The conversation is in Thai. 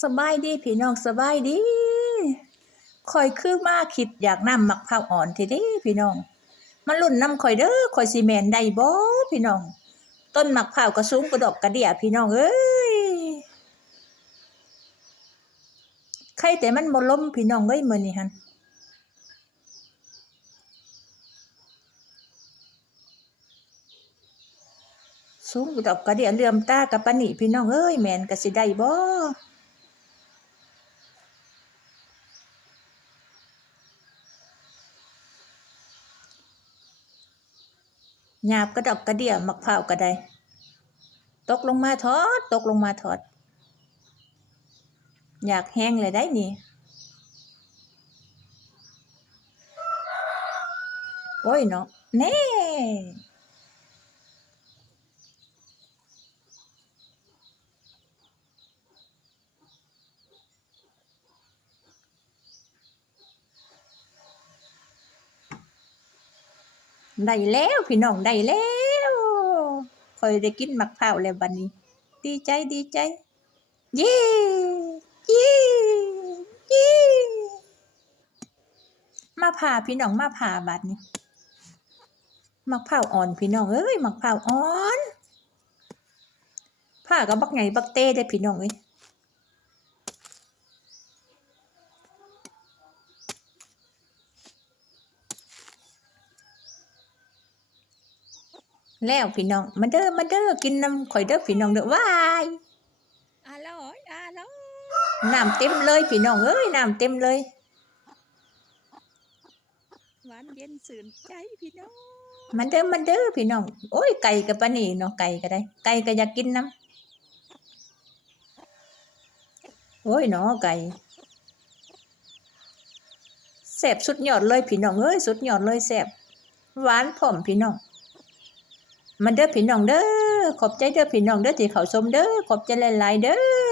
สบายดีพี่น้องสบายดีข่อยคือมาคิดอยากนำมักพร้าวอ่อนทีเด้พี่น้องมันรุ่นนำข่อยเด้อข่อยสิแมนได้บ่พี่น้อง ต้นมักพร้าวก็สูงกระดอกกระเดียพี่น้องเอ้ยใครแต่มันบ่ล้มพี่น้องเอ้ยมื้อนี้หั่นสูงกระดอกกระเดียเลื่อมตากับปานี่พี่น้องเอ้ยแมนก็สิได้บ่ หยาบกระดอกกระเดี่ยมักเผากก็ไดตกลงมาทอด ตกลงมาทอด อยากแห้งเลยได้นี่โอ้ยเนาะเน่ ได้แล้วพี่น้องได้แล้วคอยได้กินมักพร้าวแล้วบัดนี้ ดีใจดีใจ เย้เย้เย้มาผ่าพี่น้องมาผ่าบัดนี้มักพร้าวอ่อนพี่น้องเอ้ยมักพร้าวอ่อนผ่าก็บักไงบักเต้ได้พี่น้องเอ้ย แล้วพี่น้อง มาเด้อมาเด้อกินน้ำข่อยเด้อพี่น้องเด้อว้ายอร่อยอร่อยน้ำเต็มเลยพี่น้องเอ้ยน้ำเต็มเลยหวานเย็นสื่นใจพี่น้องมันเด้อมันเด้อพี่น้องโอ้ยไก่กับปลานี่เนาะไก่ก็ได้ ไก่ก็อยากกินน้ำโอ้ยเนาะไก่แซ่บสุดยอดเลยพี่น้องเอ้ยสุดยอดเลยแซ่บหวานพร้อมพี่น้อง มันเด้อพี่น้องเด้อขอบใจเด้อพี่น้องเด้อที่เขาชมเด้อขอบใจหลายๆเด้อ